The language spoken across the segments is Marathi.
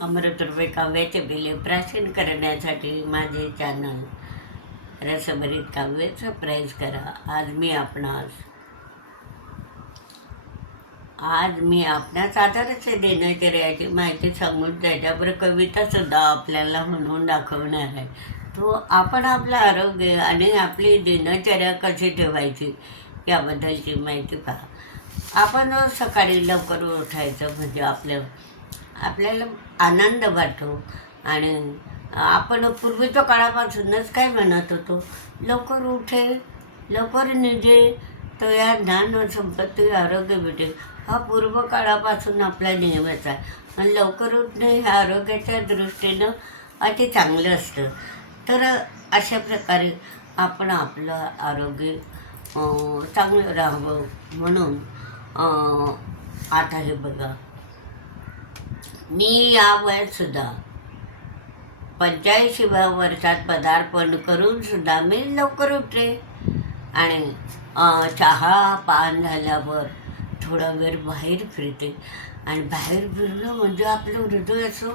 अमृतरूपे काव्याचे बिले प्राचीन करण्यासाठी माझे चॅनल रसभरीत काव्य सबस्क्राईब करा. आज मी आपणास आज मी आपणास आधाराचे दिनचर्याची माहिती सांगून त्याच्यावर कवितासुद्धा आपल्याला म्हणून दाखवणार आहे. तो आपण आपलं आरोग्य आणि आपली दिनचर्या कशी ठेवायची याबद्दलची माहिती पहा. आपण सकाळी लवकर उठायचं म्हणजे आपलं आपल्याला आनंद वाटतो. आणि आपण पूर्वीच्या काळापासूनच काय म्हणत होतो? लवकर उठे लवकर निजे तो या ज्ञान संपत्ती आरोग्य भेटेल हा पूर्व काळापासून आपला नियमच आहे. आणि लवकर उठणे हे आरोग्याच्या दृष्टीनं अति चांगलं असतं. तर अशा प्रकारे आपण आपलं आरोग्य चांगलं राहावं म्हणून आता हे बघा. मी या वयातसुद्धा सुद्धा वर्षात पदार्पण करून सुद्धा मी लवकर उठले. आणि चहा पान झाल्यावर थोडा वेळ बाहेर फिरते. आणि बाहेर फिरलं म्हणजे आपलं हृदय असं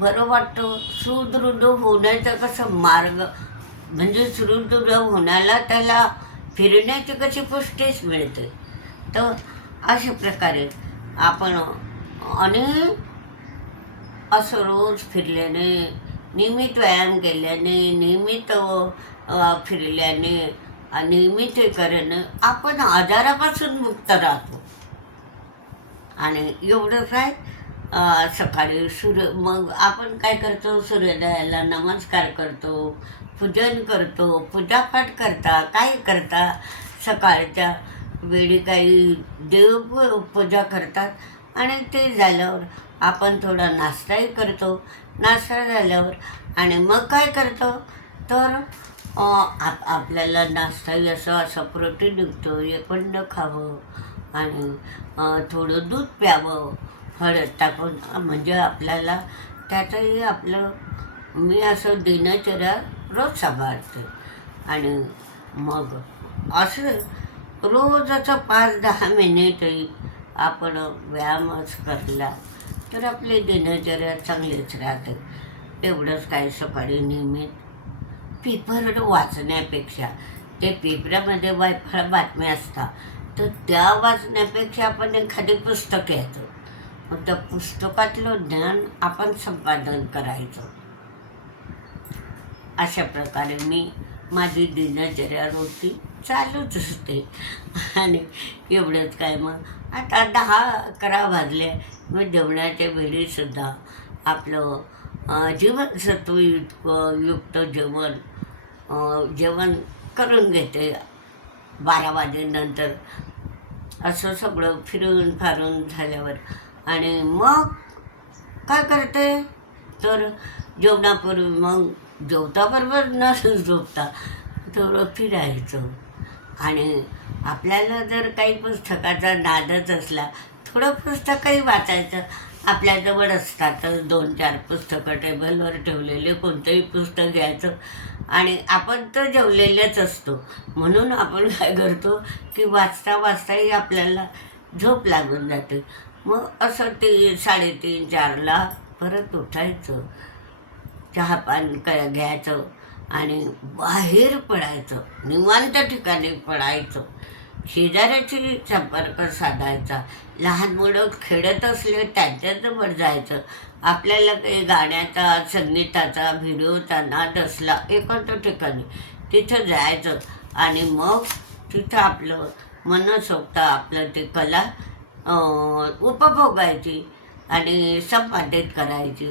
बरं वाटतं. सुदृढ होण्याचा कसं मार्ग म्हणजे सुदृढ होण्याला त्याला फिरण्याची कशी पुष्टीच मिळते. तर अशा प्रकारे आपण आणि असं रोज फिरल्याने नियमित व्यायाम केल्याने नियमित फिरल्याने नियमित हे करणे आपण आजारापासून मुक्त राहतो. आणि एवढंच आहे सकाळी सूर्य मग आपण काय करतो सूर्योदयाला नमस्कार करतो पूजन करतो पूजापाठ करता काय करता सकाळच्या वेळी काही देव पूजा करतात आणि ते झाल्यावर आपण थोडा नाश्ताही करतो. नाश्ता झाल्यावर आणि मग काय करतो? तर आप आपल्याला नाश्ताही असं असं प्रोटीन निघतो. एकंड खावं आणि थोडं दूध प्यावं. हळद टाकून म्हणजे आपल्याला त्याचंही आपलं मी असं दिनचर्या रोज सांभाळते. आणि मग असं रोज असं पाच दहा मिनिटही आपण व्यायामच करला तर आपली दिनचर्या चांगलीच राहते. एवढंच काय सकाळी नियमित पेपर वाचण्यापेक्षा ते पेपरामध्ये वायफळ बातम्या असतात तर त्या वाचण्यापेक्षा आपण एखादी पुस्तक घ्यायचं. मग त्या पुस्तकातलं ज्ञान आपण संपादन करायचं. अशा प्रकारे मी माझी दिनचर्या रोजी चालूच असते. आणि एवढंच काय मग आता दहा अकरा वाजले. मग जेवणाच्या वेळीसुद्धा आपलं जीवनसत्व युक्त युक्त जेवण जेवण करून घेते. बारा वाजेनंतर. असं सगळं फिरून फारून झाल्यावर. आणि मग काय करते? तर जेवणापूर्वी मग जेवताबरोबर न झोपता थोडं फिरायचं. आणि आपल्याला जर काही पुस्तकाचा नादच असला थोडं पुस्तकही वाचायचं. आपल्याजवळ असतातच दोन चार पुस्तकं टेबलवर ठेवलेले कोणतंही पुस्तक घ्यायचं. आणि आपण तर जेवलेलेच असतो. म्हणून आपण काय करतो की वाचता वाचताही आपल्याला झोप लागून जाते. मग असं ते साडेतीन चारला परत उठायचं. चहापान क घ्यायचं. आणि बाहेर पडायचं निवांत ठिकाणी पडायचं. शेजाऱ्याशी संपर्क साधायचा. लहान मुलं खेळत असले त्यांच्याजवळ जायचं. आपल्याला काही गाण्याचा संगीताचा व्हिडिओचा नाद असला एखाद्या ठिकाणी तिथं जायचं. आणि मग तिथं आपलं मनसोक्त आपलं ते कला उपभोगायची आणि संपादित करायची.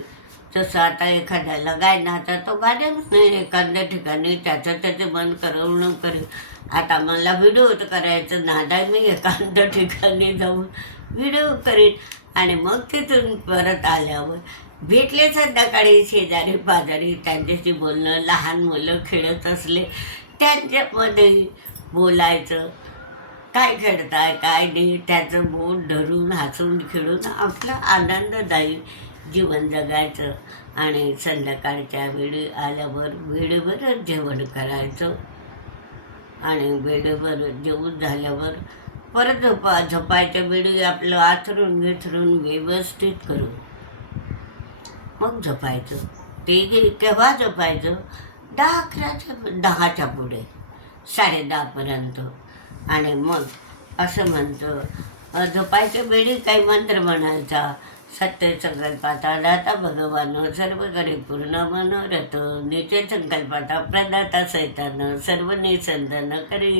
जसं आता एखाद्याला गायनाचा तो गाण्याच नाही. एखाद्या ठिकाणी त्याचं त्याचं मन करवणं करेल आता मला व्हिडिओ करायचं नादा मी एखाद्या ठिकाणी जाऊन व्हिडिओ करीन. आणि मग तिथून परत आल्यावर भेटले संध्याकाळी शेजारी पाजारी. त्यांच्याशी बोलणं लहान मुलं खेळत असले त्यांच्यामध्ये बोलायचं. काय खेळताय काय नाही त्याचं बोट धरून हसून खेळून आपला आनंददायी जीवन जगायचं आणि संध्याकाळच्या वेळी आल्यावर वेळेवरच जेवण करायचं. आणि वेळेवर जेवण झाल्यावर परत झोपा झोपायच्या वेळी आपलं आथरून विथरून व्यवस्थित करून मग झोपायचं. ते गे- केव्हा झोपायचं? दहा अकराच्या दहाच्या पुढे साडे दहापर्यंत आणि मग असं म्हणतं झोपायच्या वेळी काही मंत्र म्हणायचा सत्य संकल्पाता दाता भगवान सर्वकडे पूर्ण मनोरथ. नित्य संकल्पाता प्रदाता सैतान सर्व निसंदन करी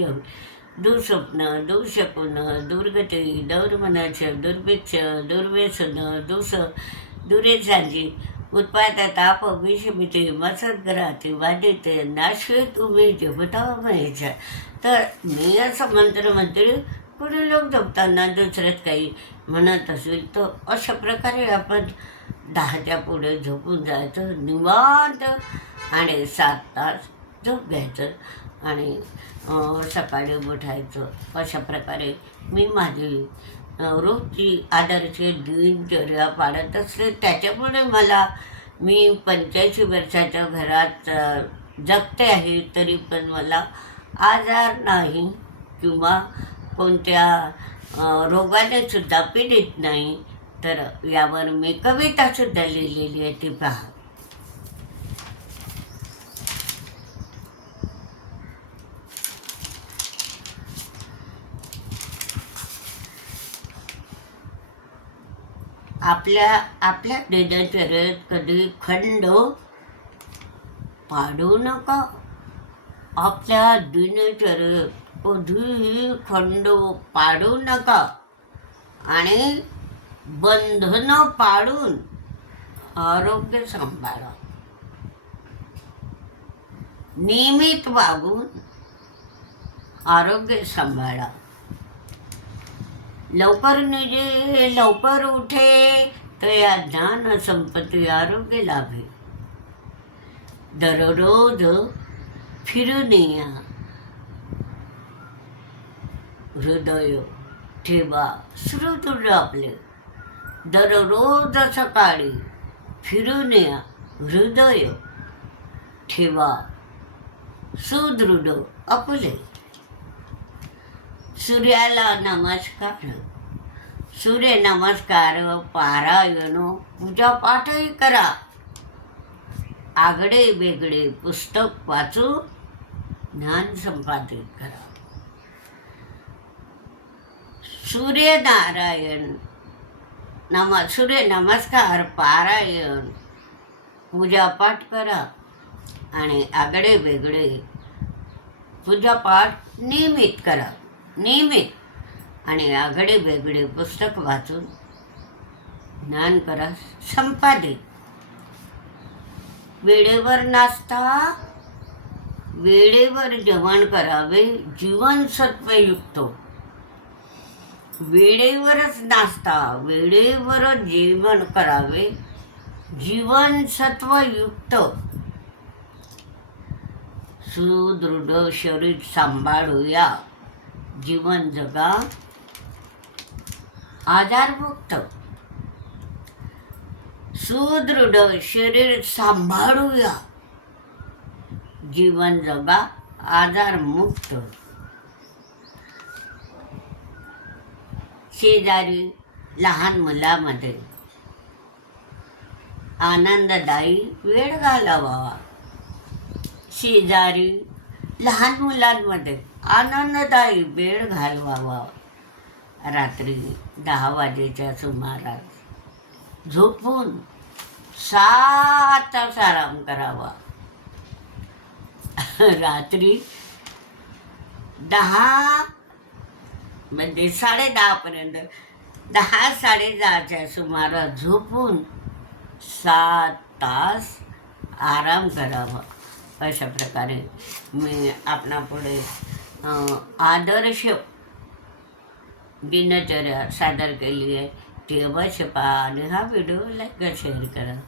दुःस्वप्न दुःशकुन दुर्गती दौर्मनाच दुर्भिक्ष दुर्व्यसन दुस दुरेशांची उत्पाद ताप विषमिती मसदग्राती वादिते नाशवे तुम्ही जेवता म्हणायच्या तर मी असं मंत्र म्हणते कुणी लोक जपताना दुसऱ्यात काही म्हणत असेल तर अशा प्रकारे आपण दहाच्या पुढे झोपून जायचं निवांत आणि सात तास झोप घ्यायचं आणि सकाळी उठायचं. अशा प्रकारे मी माझी रोजची आदर्श दिनचर्या पाळत असते. त्याच्यामुळे मला मी पंच्याऐंशी वर्षाच्या घरात जगते आहे तरी पण मला आजार नाही किंवा कोणत्या रोगाने सुद्धा पीडित नाही तर यावर मी कवितासुद्धा लिहिलेली आहे ती पहा. आपल्या आपल्या दिनचर्येत कधी खंड पाडू नका. आपल्या दिनचर्येत कधीही खंड पाडू नका आणि बंधनं पाडून आरोग्य सांभाळा. नियमित वागून आरोग्य सांभाळा. लवकर निजे लवकर उठे तर या ज्ञान संपत्ती आरोग्य लाभे. दररोज फिरून या. हृदय ठेवा सुदृढ आपले. दररोज सकाळी फिरून या हृदय ठेवा सुदृढ आपले. सूर्याला नमस्कार. सूर्य नमस्कार पारायण पूजापाठही करा. आगडे वेगळे पुस्तक वाचू ज्ञान संपादित करा. सूर्यनारायण नम सूर्य नमस्कार पारायण. पूजापाठ करा आणि आगडे वेगळे. पूजापाठ नियमित करा. नियमित आणि आगडे वेगळे पुस्तक वाचून ज्ञान करा. संपादित वेळेवर नाश्ता वेळेवर जेवण करावे. जीवनसत्वयुक्त वेळेवरच नाश्ता वेळेवरच जेवण करावे जीवनसत्वयुक्त सुदृढ शरीर सांभाळूया. जीवन जगा. आजारमुक्त सुदृढ शरीर सांभाळूया. जीवन जगा. आजारमुक्त शेजारी लहान मुलामध्ये. आनंददायी वेळ घालावा शेजारी लहान मुलांमध्ये आनंददायी वेळ घालवावा. रात्री दहा वाजेच्या सुमारास झोपून सात तास आराम करावा. रात्री दहा म्हणजे साडे दहापर्यंत दहा साडे दहाच्या सुमारास झोपून सात तास आराम करावा. अशा प्रकारे मी आपणापुढे आदर्श दिनचर्या सादर केली आहे. ती अवश्य पहा आणि हा व्हिडिओ लाईक शेअर करा.